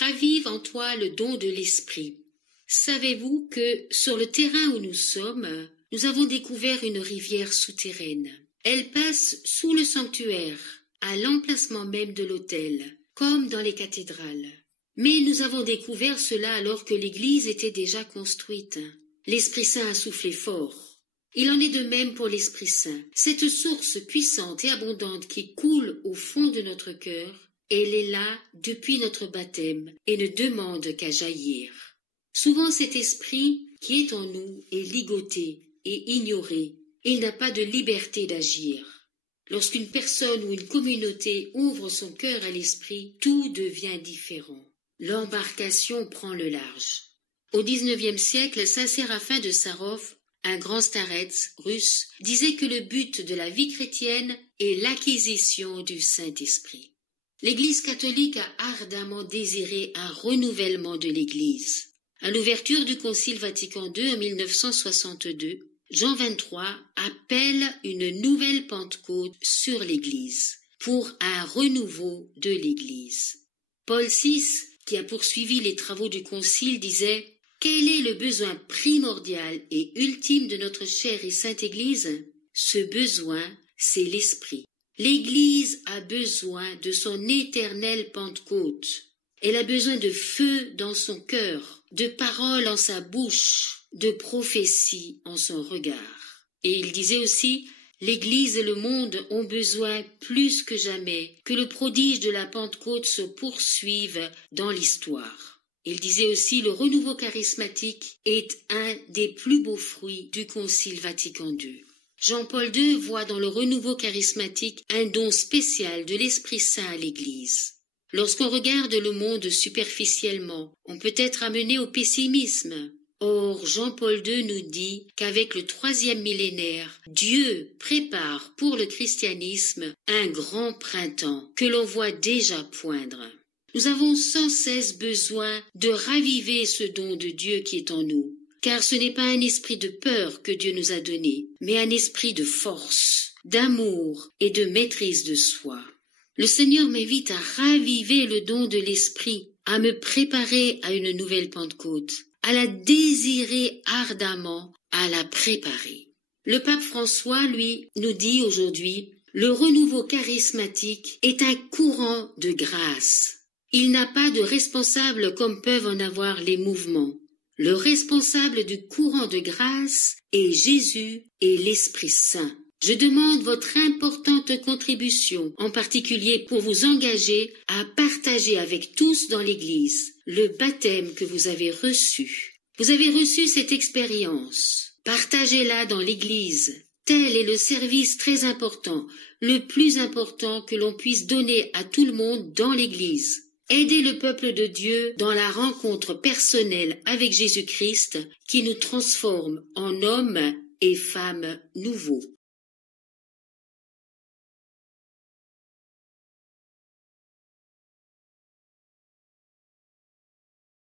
ravive en toi le don de l'esprit. Savez-vous que sur le terrain où nous sommes, nous avons découvert une rivière souterraine. Elle passe sous le sanctuaire, à l'emplacement même de l'autel, comme dans les cathédrales. Mais nous avons découvert cela alors que l'Église était déjà construite. L'Esprit Saint a soufflé fort. Il en est de même pour l'Esprit Saint. Cette source puissante et abondante qui coule au fond de notre cœur, elle est là depuis notre baptême et ne demande qu'à jaillir. Souvent cet esprit qui est en nous est ligoté et ignoré. Il n'a pas de liberté d'agir. Lorsqu'une personne ou une communauté ouvre son cœur à l'esprit, tout devient différent. L'embarcation prend le large. Au XIXe siècle, saint Séraphin de Sarov, un grand starets russe, disait que le but de la vie chrétienne est l'acquisition du Saint-Esprit. L'Église catholique a ardemment désiré un renouvellement de l'Église. À l'ouverture du Concile Vatican II en 1962, Jean XXIII appelle une nouvelle Pentecôte sur l'Église, pour un renouveau de l'Église. Paul VI, qui a poursuivi les travaux du Concile, disait « Quel est le besoin primordial et ultime de notre chère et sainte Église ? Ce besoin, c'est l'Esprit. L'Église a besoin de son éternelle Pentecôte. Elle a besoin de feu dans son cœur, de paroles en sa bouche, de prophétie en son regard. » Et il disait aussi « L'Église et le monde ont besoin plus que jamais que le prodige de la Pentecôte se poursuive dans l'histoire. » Il disait aussi « Le renouveau charismatique est un des plus beaux fruits du Concile Vatican II. » Jean-Paul II voit dans le renouveau charismatique un don spécial de l'Esprit Saint à l'Église. Lorsqu'on regarde le monde superficiellement, on peut être amené au pessimisme. Or, Jean-Paul II nous dit qu'avec le 3e millénaire, Dieu prépare pour le christianisme un grand printemps que l'on voit déjà poindre. Nous avons sans cesse besoin de raviver ce don de Dieu qui est en nous, car ce n'est pas un esprit de peur que Dieu nous a donné, mais un esprit de force, d'amour et de maîtrise de soi. Le Seigneur m'invite à raviver le don de l'esprit, à me préparer à une nouvelle Pentecôte, à la désirer ardemment, à la préparer. Le pape François, lui, nous dit aujourd'hui, le renouveau charismatique est un courant de grâce. Il n'a pas de responsable comme peuvent en avoir les mouvements. Le responsable du courant de grâce est Jésus et l'Esprit Saint. Je demande votre importante contribution, en particulier pour vous engager à partager avec tous dans l'Église le baptême que vous avez reçu. Vous avez reçu cette expérience. Partagez-la dans l'Église. Tel est le service très important, le plus important que l'on puisse donner à tout le monde dans l'Église. Aidez le peuple de Dieu dans la rencontre personnelle avec Jésus-Christ qui nous transforme en hommes et femmes nouveaux.